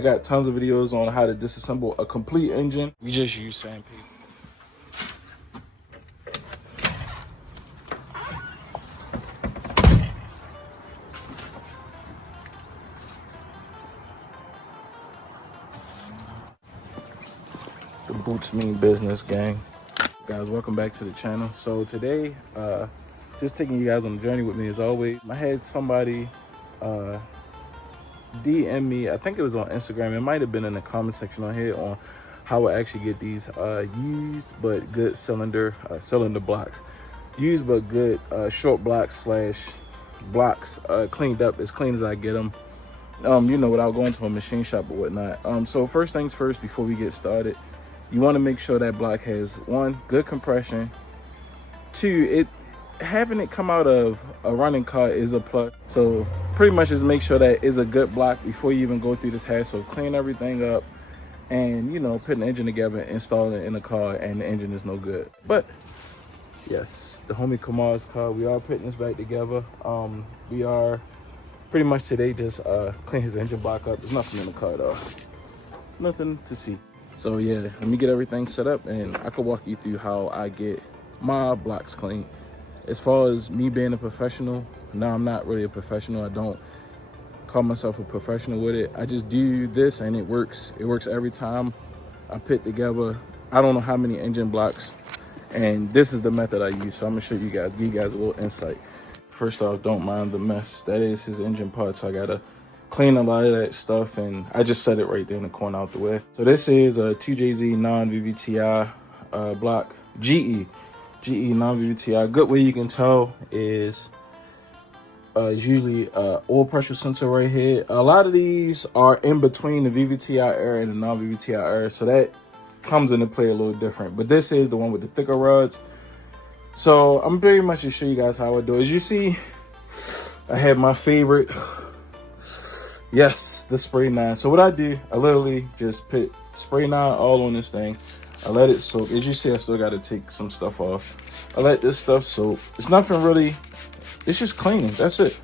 I got tons of videos on how to disassemble a complete engine. We just use sandpaper. The boots mean business, gang. Guys, welcome back to the channel. So today, just taking you guys on the journey with me as always. I had somebody DM me, I think it was on Instagram, it might have been in the comment section on here, on how I actually get these used but good cylinder blocks. Used but good short blocks / blocks cleaned up as clean as I get them. You know, without going to a machine shop or whatnot. So first things first, before we get started, you want to make sure that block has, 1, good compression. 2, having it come out of a running car is a plus. So pretty much just make sure that it's a good block before you even go through this hassle. Clean everything up and, you know, putting the engine together, installing it in the car, and the engine is no good. But yes, the homie Kamar's car, we are putting this back together. We are pretty much today just clean his engine block up. There's nothing in the car though, nothing to see. So yeah, let me get everything set up and I can walk you through how I get my blocks clean. As far as me being a professional, no, I'm not really a professional. I don't call myself a professional with it. I just do this and it works. It works every time I put together, I don't know how many engine blocks, and this is the method I use. So I'm gonna show you guys, give you guys a little insight. First off, don't mind the mess. That is his engine parts. I gotta clean a lot of that stuff, and I just set it right there in the corner out the way. So this is a 2JZ non-VVTi block, GE non-VVTi. Good way you can tell is usually oil pressure sensor right here. A lot of these are in between the VVTi air and the non-VVTi air, so that comes into play a little different. But this is the one with the thicker rods. So I'm pretty much to show you guys how I do it. As you see, I have my favorite, yes, the spray nine. So what I do, I literally just put spray nine all on this thing. I let it soak. As you see, I still got to take some stuff off. I let this stuff soak. It's nothing really, it's just cleaning. That's it.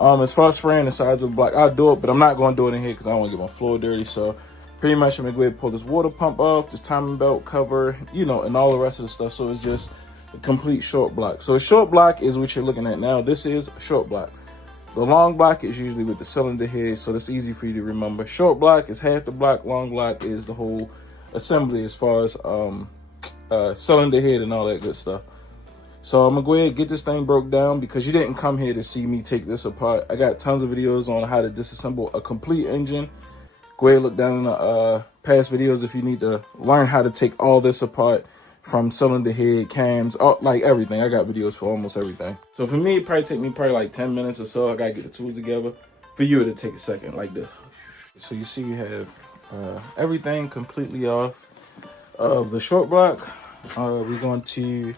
As far as spraying the sides of the block, I'll do it, but I'm not going to do it in here because I don't want to get my floor dirty. So pretty much I'm going to go ahead and pull this water pump off, this timing belt cover, you know, and all the rest of the stuff. So it's just a complete short block. So a short block is what you're looking at now. This is a short block. The long block is usually with the cylinder head, so that's easy for you to remember. Short block is half the block, long block is the whole assembly as far as cylinder head and all that good stuff. So I'm gonna go ahead and get this thing broke down because you didn't come here to see me take this apart. I got tons of videos on how to disassemble a complete engine. Go ahead and look down in the past videos if you need to learn how to take all this apart, from cylinder head, cams, like everything. I got videos for almost everything. So for me, it probably take me like 10 minutes or so. I gotta get the tools together. For you, it'll take a second, like this. So you see we have everything completely off of the short block. We're going to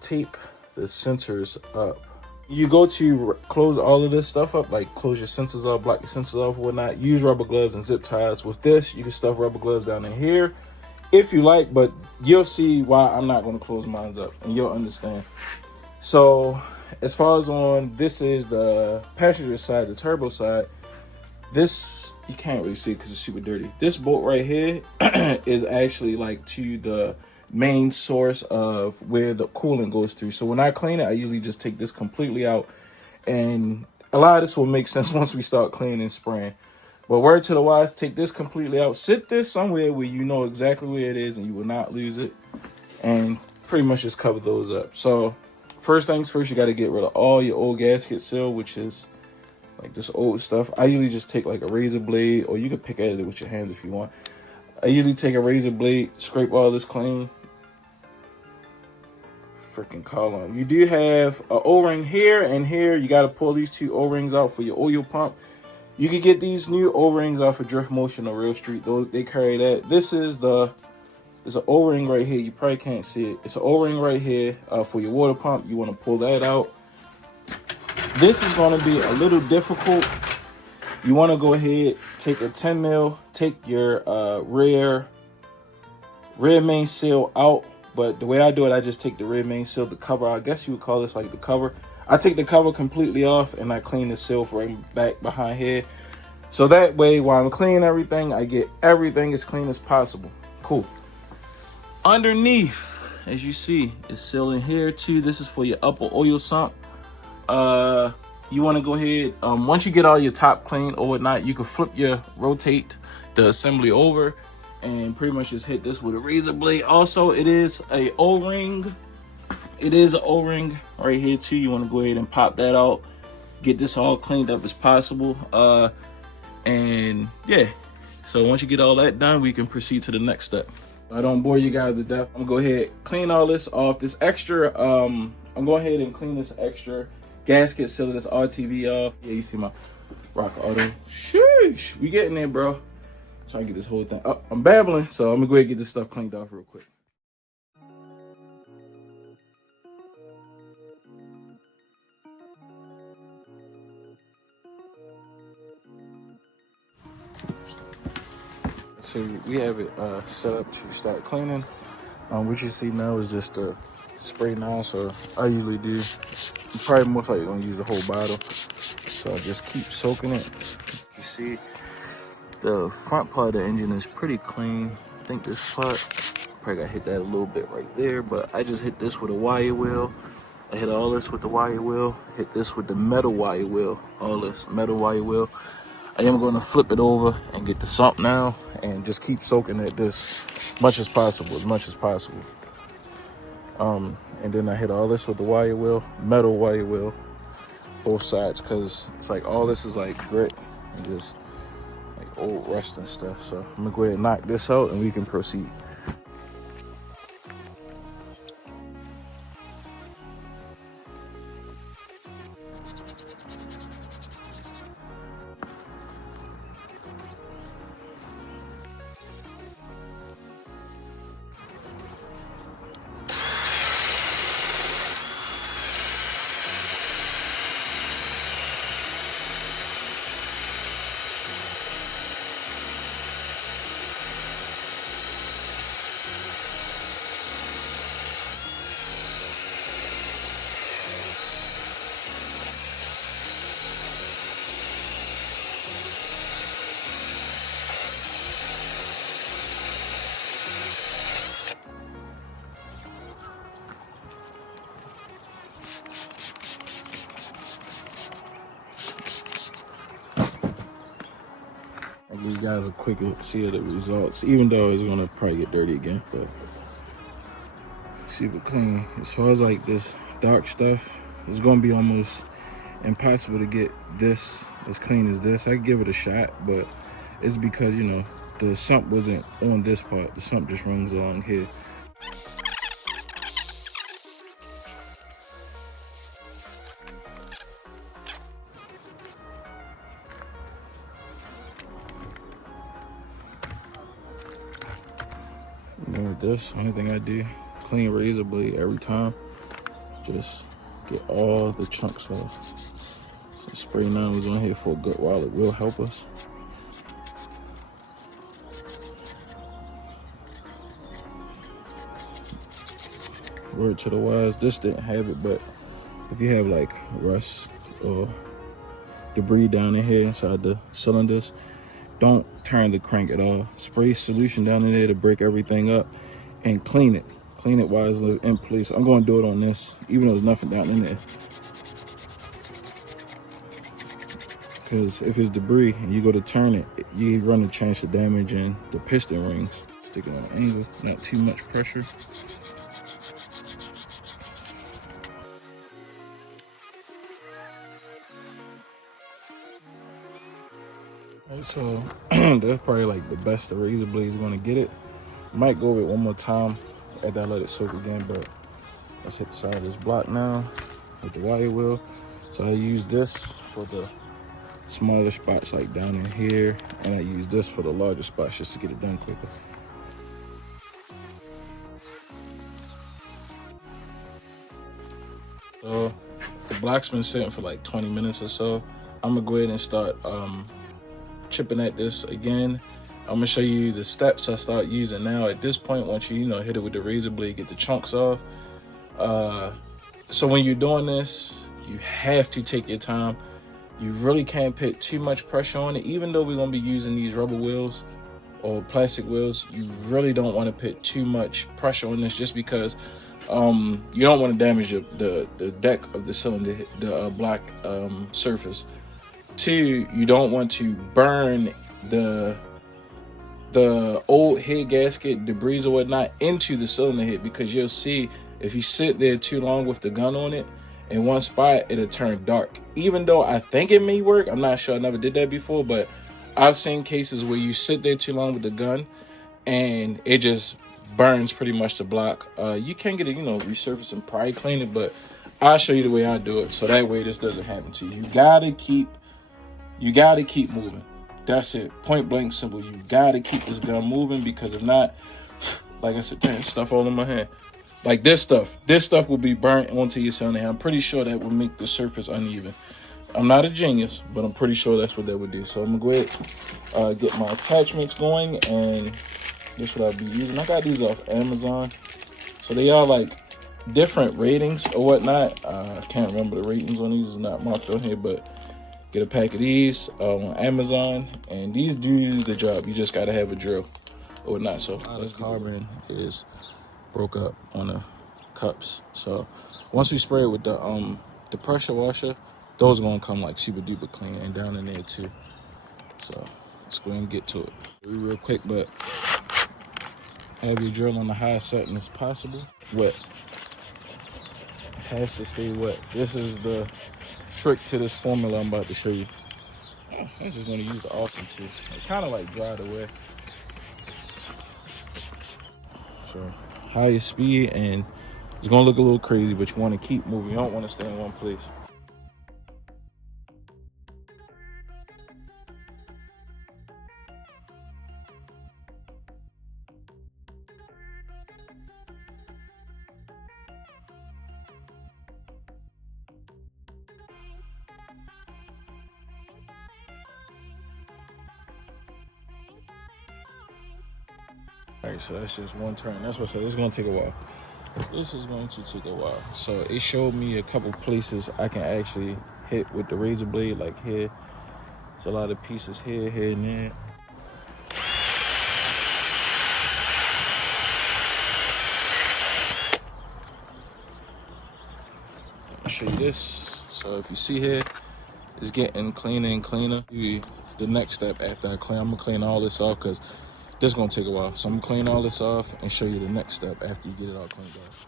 tape the sensors up. You go to close all of this stuff up, like close your sensors up, block your sensors off, whatnot. Use rubber gloves and zip ties. With this, you can stuff rubber gloves down in here if you like, but you'll see why I'm not going to close mine up and you'll understand. So as far as on, this is the passenger side, the turbo side. This, you can't really see it because it's super dirty. This bolt right here is actually like to the main source of where the coolant goes through. So when I clean it, I usually just take this completely out, and a lot of this will make sense once we start cleaning and spraying. But word to the wise, take this completely out. Sit this somewhere where you know exactly where it is and you will not lose it. And pretty much just cover those up. So first things first, you got to get rid of all your old gasket seal, which is like this old stuff. I usually just take like a razor blade, or you can pick at it with your hands if you want. I usually take a razor blade, scrape all this clean. Freaking column. You do have an O-ring here and here. You got to pull these two O-rings out for your oil pump. You can get these new O-rings off of Drift Motion or Real Street. They carry that. This is there's an O-ring right here. You probably can't see it. It's an O-ring right here for your water pump. You want to pull that out. This is going to be a little difficult. You want to go ahead, take a 10 mil, take your rear main seal out. But the way I do it, I just take the rear main seal, the cover. I guess you would call this like the cover. I take the cover completely off and I clean the seal right back behind here. So that way, while I'm cleaning everything, I get everything as clean as possible. Cool. Underneath, as you see, it's sealing here too. This is for your upper oil sump. You want to go ahead, once you get all your top clean or whatnot, you can rotate the assembly over and pretty much just hit this with a razor blade. Also, it is a O-ring. It is an O-ring right here too. You want to go ahead and pop that out, get this all cleaned up as possible. And yeah, so once you get all that done, we can proceed to the next step. I don't bore you guys to death. I'm gonna go ahead, clean all this off. This extra, I'm going ahead and clean this extra gasket, seal this RTV off. Yeah, you see my rock auto. Sheesh, we getting there, bro. Trying to get this whole thing up. I'm babbling, so I'm gonna go ahead and get this stuff cleaned off real quick. So we have it set up to start cleaning. What you see now is just a spray now, so I usually do. I'm probably most likely gonna use the whole bottle. So I just keep soaking it. You see, the front part of the engine is pretty clean. I think this part, probably gotta hit that a little bit right there, but I just hit this with a wire wheel. I hit all this with the wire wheel, hit this with the metal wire wheel, all this metal wire wheel. I am going to flip it over and get the sump now and just keep soaking at this as much as possible. And then I hit all this with the wire wheel, metal wire wheel, both sides, because it's like all this is like grit and just like old rust and stuff. So I'm gonna go ahead and knock this out and we can proceed. I'll give you guys a quick see of the results, even though it's gonna probably get dirty again, but super clean. As far as like this dark stuff, it's gonna be almost impossible to get this as clean as this. I could give it a shot, but it's because, you know, the sump wasn't on this part. The sump just runs along here. And then with this, only thing I do, clean razor blade every time. Just get all the chunks off. So spray now was on here for a good while. It will help us. Word to the wise, this didn't have it, but if you have like rust or debris down in here inside the cylinders, don't turn the crank at all. Spray solution down in there to break everything up and clean it. Clean it while it's in place. I'm going to do it on this, even though there's nothing down in there. Because if it's debris and you go to turn it, you run a chance of damaging the piston rings. Stick it on an angle, not too much pressure. So that's probably like the best the razor blade is going to get it. Might go over it one more time after I let it soak again, but let's hit the side of this block now with the wire wheel. So I use this for the smaller spots like down in here, and I use this for the larger spots just to get it done quicker. So the block's been sitting for like 20 minutes or so. I'm gonna go ahead and start chipping at this again. I'm gonna show you the steps I start using now at this point. Once you hit it with the razor blade, get the chunks off. So when you're doing this, you have to take your time. You really can't put too much pressure on it. Even though we're gonna be using these rubber wheels or plastic wheels, you really don't want to put too much pressure on this, just because you don't want to damage the deck of the cylinder, the block surface. Two, you don't want to burn the old head gasket debris or whatnot into the cylinder head, because you'll see if you sit there too long with the gun on it in one spot, it'll turn dark. Even though I think it may work, I'm not sure, I never did that before, but I've seen cases where you sit there too long with the gun and it just burns pretty much the block. You can get it, resurface and probably clean it, but I'll show you the way I do it, so that way this doesn't happen to you. You gotta keep moving. That's it. Point blank simple. You gotta keep this gun moving, because if not, like I said, man, stuff all in my hand. Like this stuff will be burnt onto your cylinder head. I'm pretty sure that would make the surface uneven. I'm not a genius, but I'm pretty sure that's what that would do. So I'm gonna go ahead, get my attachments going, and this is what I'll be using. I got these off Amazon, so they are like different ratings or whatnot. I can't remember the ratings on these. It's not marked on here, but get a pack of these on Amazon, and these do the job. You just gotta have a drill or whatnot. So the carbon is broke up on the cups. So once we spray it with the pressure washer, those are gonna come like super duper clean, and down in there too. So let's go ahead and get to it real quick. But have your drill on the highest setting as possible. Wet. It has to stay wet. This is the trick to this formula I'm about to show you. I'm just going to use the Austin too. It kind of like dried away. So highest speed, and it's going to look a little crazy, but you want to keep moving. You don't want to stay in one place. All right, so that's just one turn. That's what I said. It's going to take a while. This is going to take a while. So it showed me a couple places I can actually hit with the razor blade, like here. There's a lot of pieces here, and there. I'll show you this. So if you see here, it's getting cleaner and cleaner. The next step after I clean, I'm going to clean all this off, because this is going to take a while. So I'm going to clean all this off and show you the next step after you get it all cleaned off.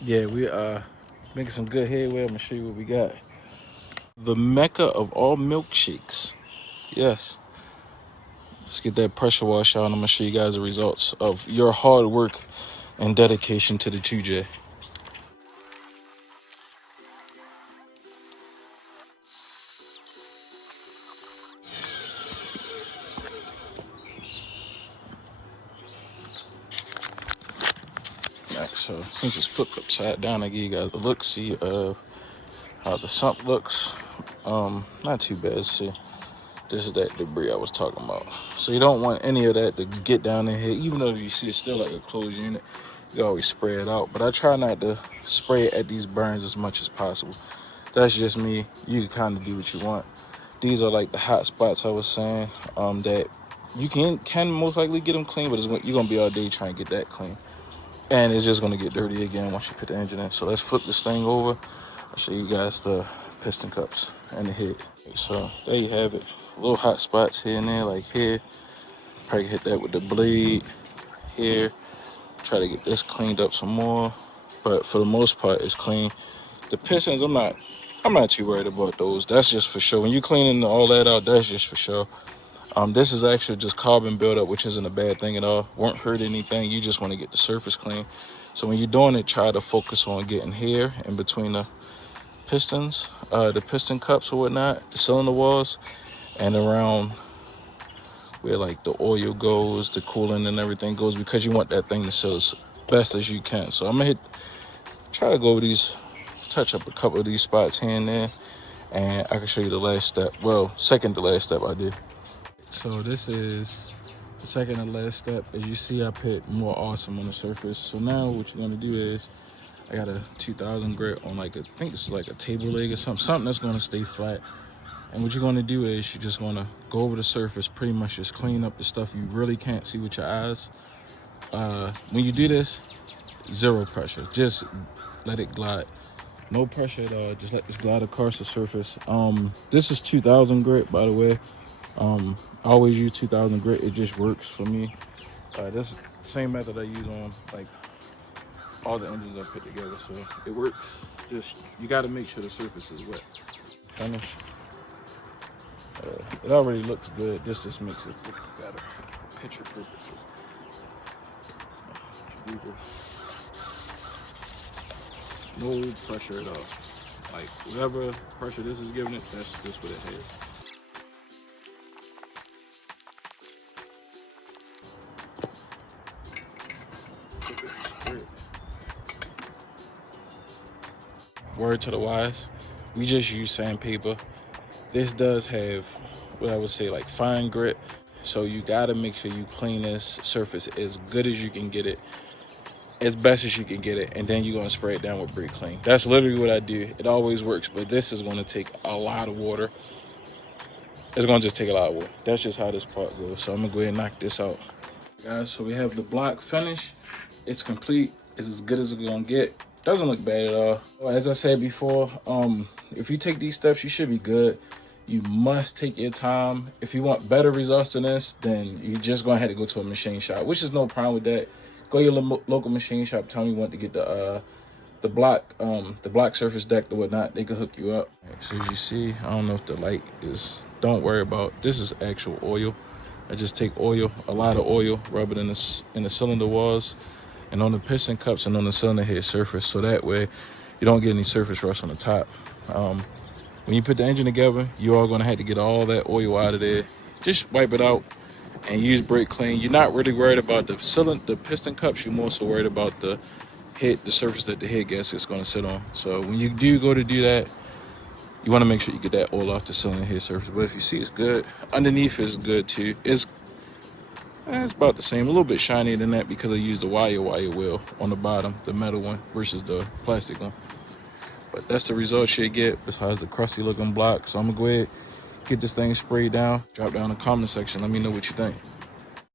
Yeah, we are making some good headway. I'm going to show you what we got. The mecca of all milkshakes. Yes. Let's get that pressure wash out, and I'm going to show you guys the results of your hard work and dedication to the 2J. So since it's flipped upside down, I give you guys a look-see of how the sump looks. Not too bad. See, this is that debris I was talking about. So you don't want any of that to get down in here. Even though you see it's still like a closed unit, you always spray it out. But I try not to spray it at these burns as much as possible. That's just me. You can kind of do what you want. These are like the hot spots I was saying, that you can most likely get them clean, but you're gonna be all day trying to get that clean. And it's just going to get dirty again once you put the engine in. So let's flip this thing over. I'll show you guys the piston cups and the head. So there you have it. Little hot spots here and there, like here. Probably hit that with the blade here. Try to get this cleaned up some more. But for the most part, it's clean. The pistons, I'm not too worried about those. That's just for sure. When you're cleaning all that out, that's just for sure. This is actually just carbon buildup, which isn't a bad thing at all. Won't hurt anything. You just want to get the surface clean. So when you're doing it, try to focus on getting here in between the pistons, the piston cups or whatnot, the cylinder walls, and around where like the oil goes, the coolant and everything goes, because you want that thing to seal as best as you can. So I'm gonna try to go over these, touch up a couple of these spots here and there, and I can show you the last step. Well, second to last step I did. So this is The second and last step, as you see, I put more awesome on the surface. So now what you're gonna do is, I got a 2000 grit on like I think it's like a table leg or something that's gonna stay flat. And what you're gonna do is you're just gonna go over the surface, pretty much just clean up the stuff you really can't see with your eyes. When you do this, zero pressure, just let it glide. No pressure at all, just let this glide across the surface. This is 2000 grit, by the way. I always use 2000 grit, it just works for me. This is the same method I use on like all the engines I put together, so it works. Just, you gotta make sure the surface is wet. Finish. It already looks good, this just makes it look better for picture purposes. No pressure at all. Like, whatever pressure this is giving it, that's just what it has. Word to the wise, we just use sandpaper. This does have what I would say like fine grit, so you gotta make sure you clean this surface as good as you can get it, as best as you can get it, and then you're gonna spray it down with brake clean. That's literally what I do. It always works, but this is gonna take a lot of water. It's gonna just take a lot of water. That's just how this part goes. So I'm gonna go ahead and knock this out. Guys, so we have the block finish. It's complete. It's as good as it's gonna get. Doesn't look bad at all. As I said before, if you take these steps, you should be good. You must take your time. If you want better results than this, then you're just gonna have to go to a machine shop, which is no problem with that. Go to your local machine shop, tell them you want to get the block surface deck or whatnot. They can hook you up. Right, so as you see, I don't know if the light is, don't worry about, this is actual oil. I just take oil, a lot of oil, rub it in the cylinder walls and on the piston cups and on the cylinder head surface, so that way you don't get any surface rust on the top. When you put the engine together, you are going to have to get all that oil out of there. Just wipe it out and use brake clean. You're not really worried about the piston cups. You're more so worried about the surface that the head gasket is going to sit on. So when you do go to do that, you want to make sure you get that oil off the cylinder head surface. But if you see, it's good. Underneath is good too. It's about the same, a little bit shinier than that because I used the wire wheel on the bottom, the metal one versus the plastic one. But that's the result you get besides the crusty looking block. So I'm gonna go ahead, get this thing sprayed down. Drop down in the comment section, let me know what you think.